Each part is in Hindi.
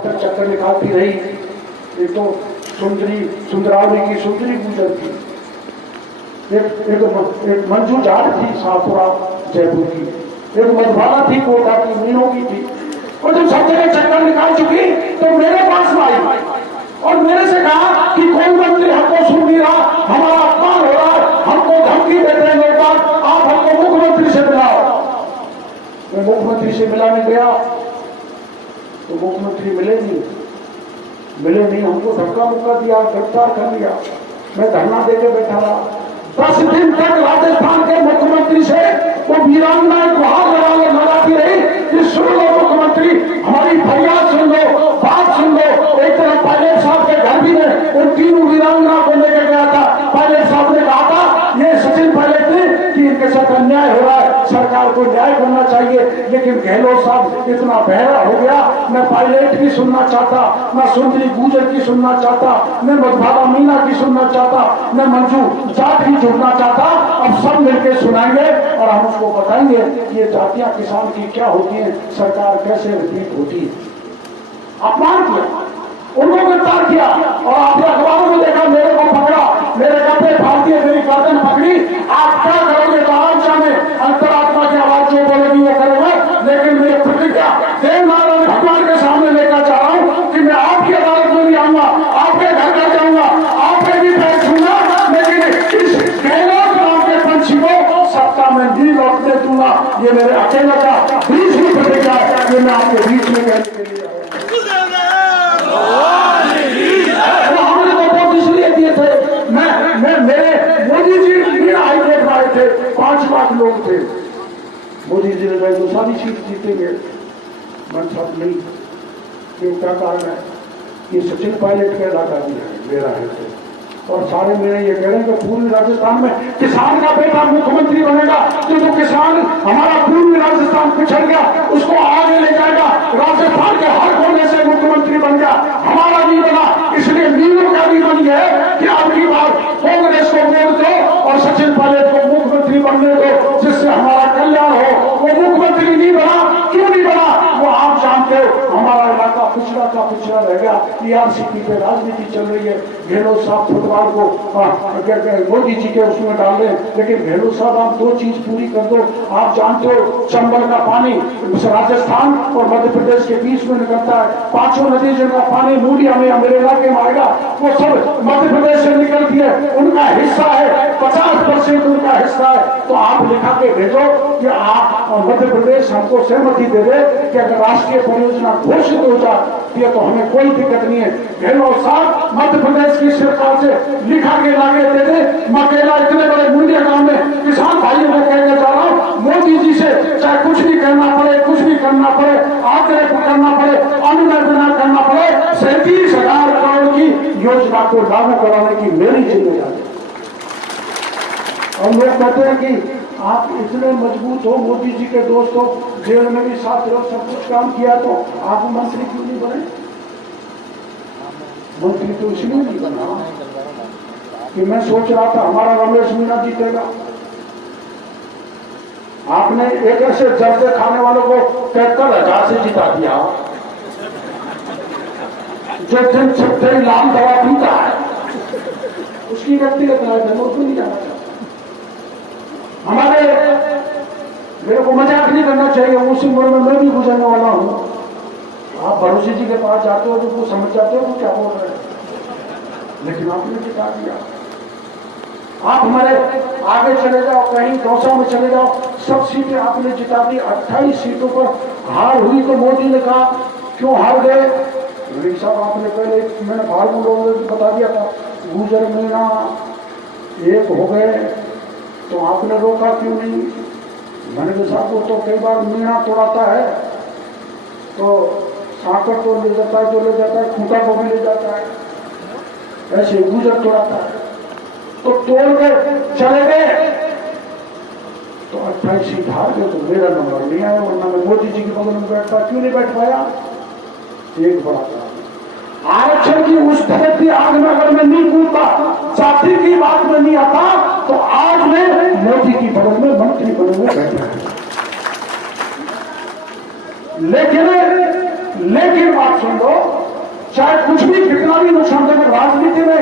चक्कर निकालती रही। एक तो सुंदरावली की सुंदरी गुजर थी, एक मंजू जाट थी शाहपुरा जयपुर की, एक मधुबाला थी कोटा की, मीनों की थी। और जब सब जगह चक्कर निकाल चुकी तो मेरे पास में आई और मेरे से कहा कि कोई मंत्री हमको सुन नहीं रहा, हमारा अपमान हो रहा है, हमको धमकी देते हैं लोग, आप हमको मुख्यमंत्री से मिलाओ। मैं मुख्यमंत्री से मिलाने गया तो मुख्यमंत्री मिले नहीं, हमको धक्का मुक्का दिया, गिरफ्तार कर लिया। मैं धरना देके बैठा रहा 10 दिन तक। राजस्थान के मुख्यमंत्री से वो वीरांगनाएं गुहार लगाती रही कि सुन लो मुख्यमंत्री, हमारी फरियाद सुन लो, बात सुन लो। एक तरफ पायलट साहब के घर भी में उन तीनों वीरांगना को लेकर गया था। पायलट साहब ने कहा था ये सचिन पायलट ने कि इनके साथ अन्याय हो रहा है, सरकार को न्याय करना चाहिए। लेकिन गहलोत साहब इतना बहरा हो गया, मैं पायलट की सुनना चाहता, मैं सुंदरी गुजर की सुनना चाहता, मैं मधुबाला मीना की सुनना चाहता, मैं मंजू जाट की जुड़ना चाहता। अब सब मिलकर सुनाएंगे और हम उसको बताएंगे कि ये जातियां किसान की क्या होती है, सरकार कैसे रिपीट होती है। अपमान किया, उनको गिरफ्तार किया और आपने अखबारों में देखा, मेरे को पकड़ा, मेरे कपड़े भारतीय मेरी गर्दन पकड़ी। आप क्या करोगे तो आप जाने, अंतरात्मा की आवाज जो बोलेगी वो करेगा। लेकिन मेरी प्रतिज्ञा देवनारायण भगवान के सामने लेकर जा रहा हूं कि मैं आपकी अदालत में भी आऊंगा, आपके घर घर जाऊंगा, आपके भी पैर छूंगा, लेकिन इस गहलोत नाम के पंछी को सत्ता में नहीं लौटने दूंगा। ये मेरे अकेला का बीच में प्रतिज्ञा है, ये मैं आपके बीच में कहने के लिए हमने तो वोट इसलिए दिए थे। मेरे मोदी जी हाईकोर्ट में आए थे, 5 लाख लोग थे। मोदी जी ने कहा तो सारी सीट जीतेंगे, मन सब नहीं। क्यों, क्या कारण है? ये सचिन पायलट का इलाका भी है, मेरा है। और सारे मेरे ये कह रहे हैं कि पूर्वी राजस्थान में किसान का बेटा मुख्यमंत्री बनेगा, तो जो किसान हमारा पूर्वी राजस्थान पिछड़ गया उसको आगे ले जाएगा। राजस्थान के हर कोने से मुख्यमंत्री बन गया, हमारा नहीं बना। इसलिए मीनों का भी बनी है कि अब की बार कांग्रेस को वोट दो और सचिन पायलट को मुख्यमंत्री बनने दो, जिससे हमारा कल्याण हो। वो मुख्यमंत्री नहीं बना, क्यों नहीं बना वो आप जानते हो। हमारा इलाका पिछड़ा का पिछड़ा रह गया। टीआरसीपी पे राजनीति चल रही है। गहलोत साहब फुटबॉल को मोदी जी के उसमें डाल रहे हैं, लेकिन गहलोत साहब आप 2 चीज पूरी कर दो। आप जानते हो चंबल का पानी राजस्थान और मध्य प्रदेश के बीच में निकलता है। 5 नदी जिनका पानी मूलिया में मेरे इलाके में आएगा, वो सब मध्य प्रदेश से निकलती है, उनका हिस्सा है, 50% उनका हिस्सा है। तो आप लिखा के भेजो कि आप मध्य प्रदेश हमको सहमति दे दे कि अगर राष्ट्रीय परियोजना घोषित हो जाती है तो हमें कोई दिक्कत नहीं है। गहलोत साहब मध्य प्रदेश की सरकार से लिखा के लाके दे दे। मकेला इतने बड़े मुंडिया गांव में किसान भाइयों को कहकर जा रहा हूं, मोदी जी से चाहे कुछ भी करना पड़े, कुछ भी करना पड़े, आग्रह करना पड़े, अनुनय करना पड़े, 37,000 करोड़ की योजना को लागू कराने की मेरी जिम्मेदारी। और लोग कहते हैं कि आप इतने मजबूत हो, मोदी जी के दोस्त हो, जेल में भी साथ रहो, सब कुछ काम किया, तो आप मंत्री क्यों नहीं बने? मंत्री तो इसलिए नहीं बना कि मैं सोच रहा था हमारा रमेश मीना जीतेगा। आपने एक ऐसे जर्दे खाने वालों को 73,000 से जिता दिया, जो दिन छठे लाम दवा पीता है, उसकी व्यक्तिगत राय है, वो नहीं जाना चाहता। मेरे को मजाक नहीं करना चाहिए, उसी उम्र में मैं भी गुजरने वाला हूं। आप भरोसे जी के पास जाते हो तो वो समझ जाते हो वो क्या बोल रहे हैं, लेकिन आपने जिता दिया। आप हमारे आगे चले जाओ, कहीं दौसा में चले जाओ, सब सीटें आपने जिता दी। 28 सीटों पर हार हुई तो मोदी ने कहा क्यों हार गए? साहब आपने पहले मैंने फार्मू लोगों को बता दिया था, गुजर मीणा एक हो गए, तो आपने रोका क्यों नहीं? मैंने कहा साहब वो तो कई बार मीणा तोड़ाता है तो सांकर तो ले जाता है, जो ले जाता है खूंटा को भी ले जाता है, ऐसे गुजर तोड़ाता है, तो तोड़ के चले गए तो 28 सीट हार गए, तो मेरा नंबर नहीं आया। वरना मैं मोदी जी के बगल में बैठता, क्यों नहीं बैठ पाया? एक बड़ा आरक्षण की उस धरती आग में अगर मैं नहीं कूदता, जाति की बात में नहीं आता, तो आज मैं मोदी की बगल में मंत्री बने हुए बैठा है। लेकिन लेकिन बात सुन लो, चाहे कुछ भी कितना भी नुकसान दे, राजनीति में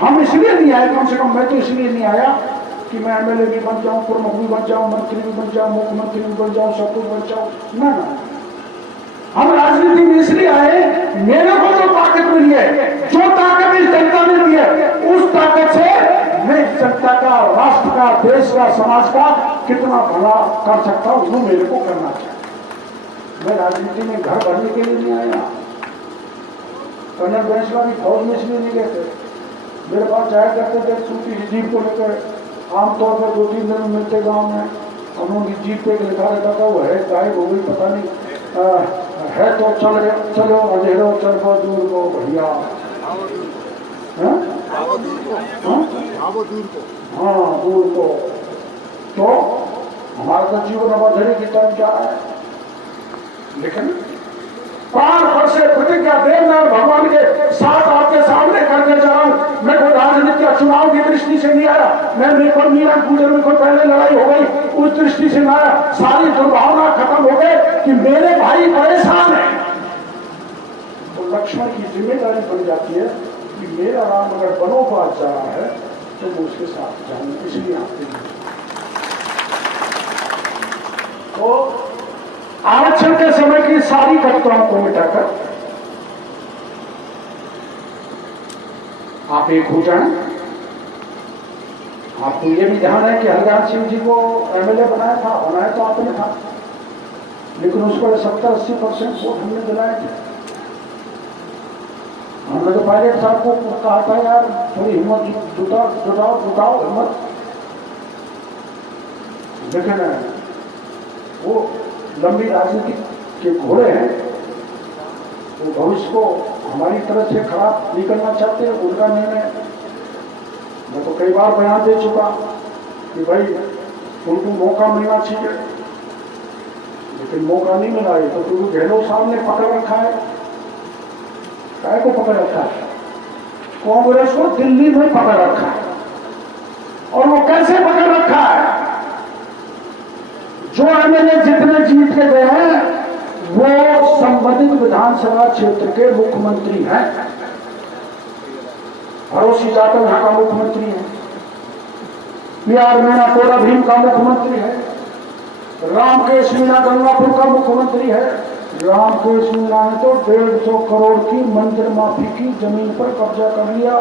हम इसलिए नहीं आए, कम से कम मैं तो इसलिए नहीं आया कि मैं एमएलए भी बन जाऊं, प्रमुख भी बन जाऊं, मंत्री भी बन जाऊं, मुख्यमंत्री भी बन जाऊं, सब कुछ बन जाऊं ना। हम राजनीति में इसलिए आए, मेरे को जो ताकत मिली है, जो ताकत इस जनता ने दी है, उस ताकत से मैं जनता का, राष्ट्र का, देश का, समाज का कितना भला कर सकता हूं, वो मेरे को करना चाहिए। मैं राजनीति में घर भरने के लिए नहीं आया। कर्नल बैंसला भी फौज में इसलिए नहीं गए थे, मेरे पास जाया करते थे सूटी जीप को लेकर, आमतौर पर 2-3 दिन मिलते गांव में, उन्होंने जीप पे लिखा रहता था, वो है गायब हो गई पता नहीं, है तो चलो अधेरो चल दूर को भैया, हाँ दूर को। तो हमारा तो जीवन अब अधेरे की तरफ जा रहा है, लेकिन प्राण पर से प्रतिज्ञा देना भगवान के साथ आपके सामने करके जा रहा हूं। मैं कोई राजनीति या चुनाव की दृष्टि से नहीं आया, मैं मेरे मीरा गुजर में कोई पहले लड़ाई हो गई उस दृष्टि से ना आया। सारी दुर्भावना खत्म हो गई कि मेरे भाई परेशान है, तो लक्ष्मण की जिम्मेदारी बन जाती है कि मेरा राम अगर वनोवास जा रहा है तो मैं उसके साथ जाऊंगा, इसलिए आपके तो आरक्षण के समय की सारी घटनाओं को मिटाकर आप एक हो जाएं। आपको ये भी ध्यान है कि हरगान सिंह जी को एमएलए बनाया तो आपने था, लेकिन उसको 70-80% वोट हमने दिलाए थे। हमने तो पायलट साहब को कहा था, यार थोड़ी हिम्मत जुटाओ हिम्मत, लेकिन वो लंबी राजनीति के घोड़े हैं, वो भविष्य को हमारी तरफ से खराब नहीं करना चाहते। उनका निर्णय मैं तो कई बार बयान दे चुका कि भाई उनको मौका मिलना चाहिए, लेकिन मौका नहीं मिला है। तो क्योंकि गहलोत साहब ने पकड़ रखा है, काय को पकड़ रखा है, कांग्रेस को दिल्ली में पकड़ रखा है। और वो कैसे पकड़ रखा है? जो एमएलए जितने जीत के गए हैं वो संबंधित विधानसभा क्षेत्र के मुख्यमंत्री हैं। भरोसी जाटव यहां का मुख्यमंत्री है, बिहार मीणा कोड़ा भीम का मुख्यमंत्री है, रामकेश मीणा गंगापुर का मुख्यमंत्री है। रामकेश मीणा ने तो 150 करोड़ की मंदिर माफी की जमीन पर कब्जा कर लिया।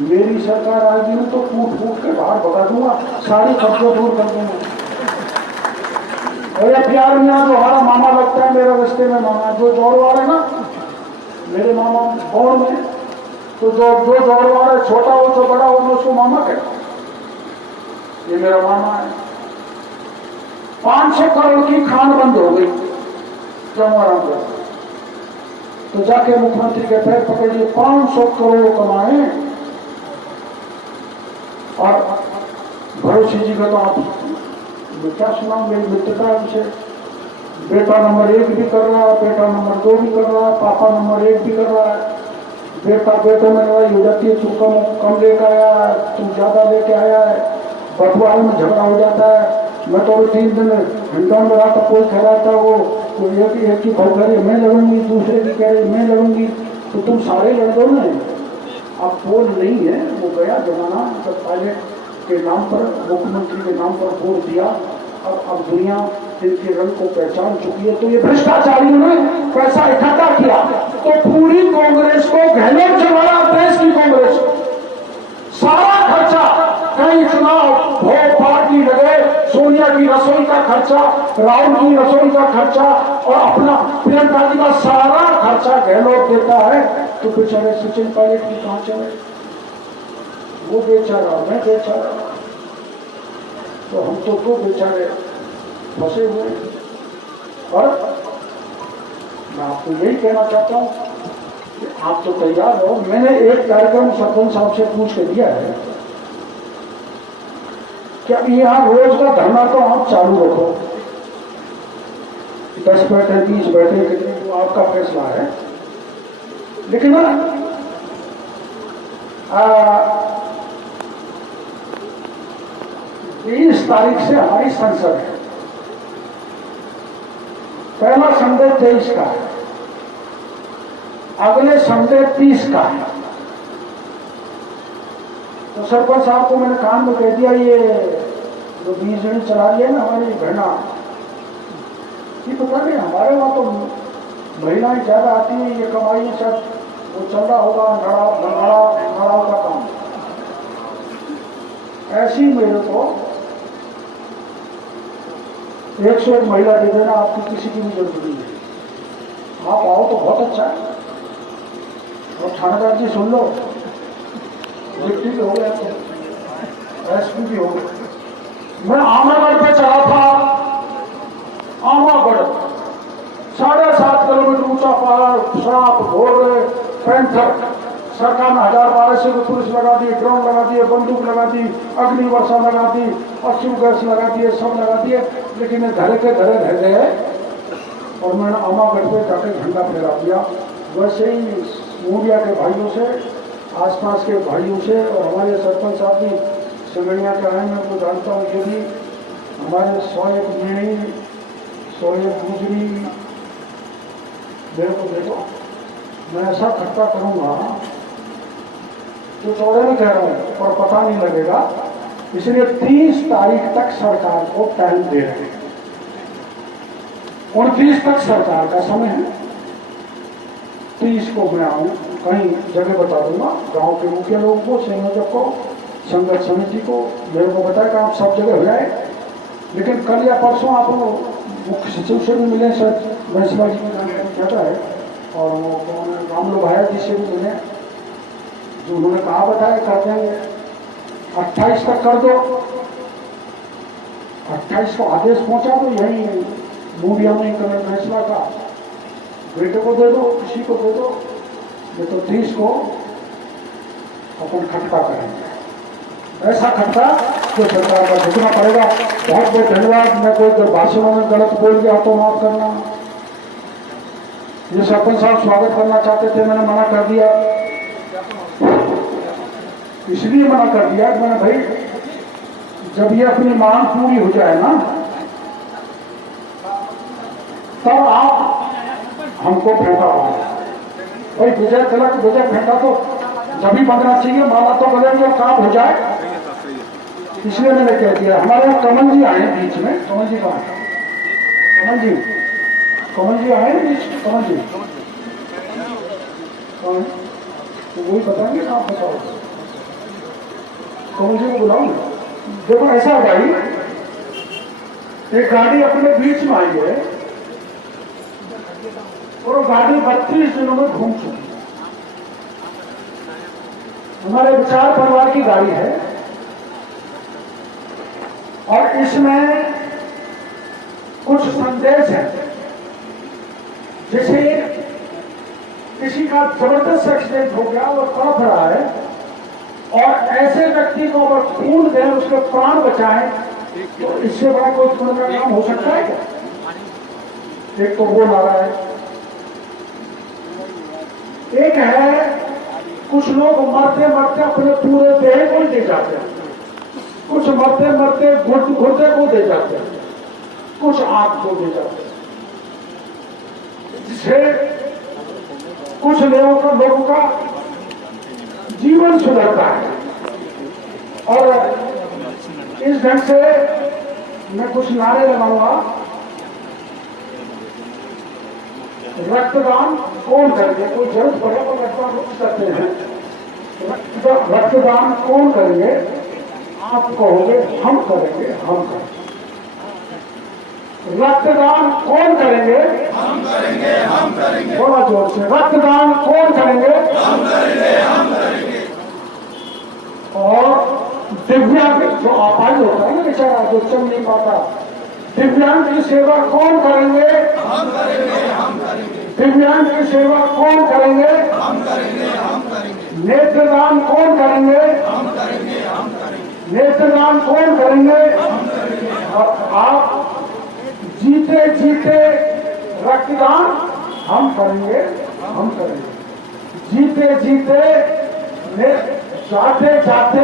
मेरी सरकार आएगी ना तो कूट फूट के बाहर भगा दूंगा, सारी कब्जा दूर कर दूंगा। और प्यार मीणा जो हमारा मामा लगता है, मेरे रिश्ते में मामा, जो जौड़वाड़ है ना मेरे मामा बौड़ में, तो जो जौड़वाड़ है, छोटा हो जो बड़ा हो मैं उसको मामा कहता हूं, ये मेरा मामा है। 500 करोड़ की खान बंद हो गई जमुआराम पर, तो जाके मुख्यमंत्री के पैर पकड़िए, 500 करोड़ कमाए। और भरोसी जी का तो आप क्या सुनाऊं, मेरी मित्रता है उनसे। बेटा नंबर 1 भी कर रहा है, बेटा नंबर 2 भी कर रहा है, पापा नंबर 1 भी कर रहा है। बेटों में लड़ाई हो जाती है, तू कम लेकर आया है, तू ज्यादा लेके आया है, बंटवारे में झगड़ा हो जाता है। मैं तो 3 दिन हिंडौन में रहा था, कोई कह रहा था वो एक की भाव कह रही मैं लड़ूंगी, दूसरे की कह रही मैं लड़ूंगी, तो तुम सारे लड़ दो ना। अब पोल नहीं है, वो गया जमाना जब पायलट के नाम पर, मुख्यमंत्री के नाम पर वोट दिया। अब दुनिया इनके रंग को पहचान चुकी है। तो ये भ्रष्टाचारियों ने पैसा इकट्ठा किया तो पूरी कांग्रेस को गहलोत चलाया, देश की कांग्रेस सारा खर्चा, कई चुनाव भोग पार्टी लगे, सोनिया की रसोई का खर्चा, राहुल की रसोई का खर्चा और अपना प्रियंका जी का सारा खर्चा गहलोत देता है। तो बेचारे सचिन पायलट की कहां चले, वो बेचारा मैं बेचारा, तो हम तो दो बेचारे फंसे हुए। और मैं आपको यही कहना चाहता हूं कि आप तो तैयार हो। मैंने एक कार्यक्रम सरपंच साहब से पूछ के दिया है कि अब यहां रोज का धरना तो आप चालू रखो, 10 बैठे 20 बैठे कितने, तो आपका फैसला है। लेकिन 20 तारीख से हमारी संसद है, पहला संडे 23 का है। अगले संडे 30 का है। तो सरपंच साहब को मैंने कान में कह दिया, ये जो 20 जन चला रही है ना हमारी बहना, ये पता नहीं हमारे वहाँ तो महिलाएं ज्यादा आती है, ये कमाई सब वो चल रहा होगा नड़ाव का काम। ऐसी मेरे को 101 महिला दे देना, आपकी किसी की भी जरूरत नहीं है। आप आओ तो बहुत अच्छा है। और थानेदार जी सुन लो, डिप्टी भी हो गया तो एसपी भी हो गया। मैं आमागढ़ पे चला था, आमागढ़ 7.5 किलोमीटर ऊंचा पहाड़, सांप, घोड़े, पैंथर। सरकार ने 1012 को पुलिस लगा दी, ड्रोन लगा दिए, बंदूक लगा दी, अग्नि वर्षा लगा दी, अश्रु गैस लगा दिए, सब लगा दिए, लेकिन धरे के धरे रह गए। और मैंने आमागढ़ पे जाके झंडा फहरा दिया। वैसे ही मूडिया के भाइयों से, आसपास के भाइयों से, और हमारे सरपंच साहब भी संगड़िया के आए, मैं उनको जानता हूँ। ये भी हमारे 101 मीणी, 101 गुजरी, मेरे को देखो, मैं ऐसा खट्टा करूंगा जो चौड़े नहीं कह रहा हूं, पर पता नहीं लगेगा। इसलिए 30 तारीख तक सरकार को टाइम दे रहे हैं। 29 तक सरकार का समय है। 30 को मैं आऊं, कहीं जगह बता दूंगा, गांव के मुखिया लोगों को, संयोजक को, संगठन समिति को, मेरे को बताया कि आप सब जगह हो जाए। लेकिन कल या परसों आप मुख्य सचिव से भी मिले, सर महिषवा जी में जानकारी कहता है, और वो कौन राम लोभाया जी से भी मिले, जो उन्होंने कहा बताया कर देंगे। 28 तक कर दो, 28 को आदेश पहुंचा दो, यही मूडिया में कलर फैसला का, बेटे को दे दो, किसी को दे दो। ये तो 30 को अपन खटका करेंगे, ऐसा खटका जो सरकार का झुकना पड़ेगा। बहुत बहुत धन्यवाद। मैं कोई भाषणों में गलत बोल गया तो माफ करना। ये सरपंच साहब स्वागत करना चाहते थे, मैंने मना कर दिया। इसलिए मना कर दिया कि मैंने भाई जब ये अपनी मांग पूरी हो जाए ना, तब आप हमको फेंका भाई विजय तिलक, विजय फेंका तो जब ही बंधना चाहिए, माला तो बदल जो काम हो जाए। इसलिए मैंने कह दिया। हमारे यहाँ कमल जी आए बीच में, कमल जी कहाँ है? कमल जी आए बीच में, कमल जी कौन? तो वही बताएंगे, आप बताओ। कमल जी को बुलाओ। देखो ऐसा भाई, एक गाड़ी अपने बीच में आई है और वो गाड़ी 32 दिनों में घूम चुकी। हमारे विचार परिवार की गाड़ी है और इसमें कुछ संदेश है। जैसे किसी का जबरदस्त एक्सीडेंट हो गया, वो तड़प रहा है, और ऐसे व्यक्ति को अगर खून दें, उसके प्राण बचाएं, तो इससे बड़ा कोई पुण्य का काम हो सकता है क्या? एक तो वो नारा है। एक है कुछ लोग मरते मरते अपने पूरे देह को दे जाते हैं, कुछ मरते मरते गुर्दे को दे जाते हैं, कुछ आंख को दे जाते हैं, जिससे कुछ लोगों का जीवन सुधरता है। और इस ढंग से मैं कुछ नारे लगाऊंगा। रक्तदान कौन करेंगे? कोई जरूरत पड़े तो रक्तदान रुक सकते हैं। रक्तदान कौन करेंगे? आप कहोगे हम करेंगे, हम करेंगे। रक्तदान कौन करेंगे? हम करेंगे, हम करेंगे। थोड़ा जोर से, रक्तदान कौन करेंगे? हम करेंगे, हम करेंगे। और दिव्यांग जो अपाहिज होता है ना बेचारा, जो चल नहीं पाता, दिव्यांग की सेवा कौन करेंगे? हम करेंगे, हम करेंगे। दिव्यांग की सेवा कौन करेंगे? हम करेंगे, हम करेंगे। नेत्रदान कौन करेंगे? हम करेंगे, हम करेंगे। नेत्रदान कौन करेंगे? हम करेंगे। और आप जीते जीते रक्तदान हम करेंगे, हम करेंगे। जीते जीते जाते जाते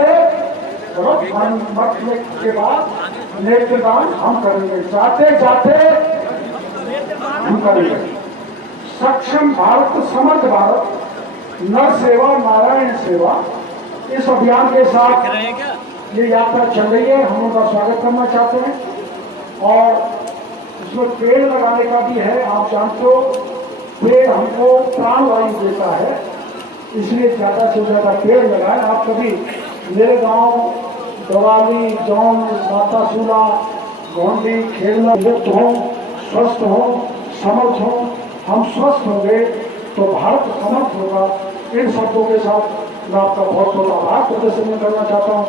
मरने के बाद नेत्रदान हम करेंगे, जाते जाते हम करेंगे। सक्षम भारत, समर्थ भारत, नर सेवा नारायण सेवा, इस अभियान के साथ ये यात्रा चल रही है। हम उनका स्वागत करना चाहते हैं और इसमें पेड़ लगाने का भी है। आप जानते हो पेड़ हमको प्राणवायु देता है, इसलिए ज़्यादा से ज़्यादा पेड़ लगाएं। आप कभी मेरे गांव दवाली, जौन, मातासूला, गोंडी, खेलना मुक्त हो, स्वस्थ हो, समर्थ हो। हम स्वस्थ होंगे तो भारत समर्थ होगा। इन शब्दों के साथ मैं आपका बहुत बहुत आभार प्रदर्शन करना चाहता हूँ,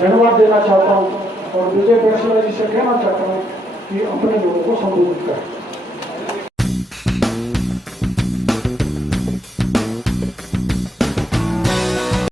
धन्यवाद देना चाहता हूँ और विजय बैसला जी से कहना चाहता हूँ कि अपने लोगों को संबोधित करें।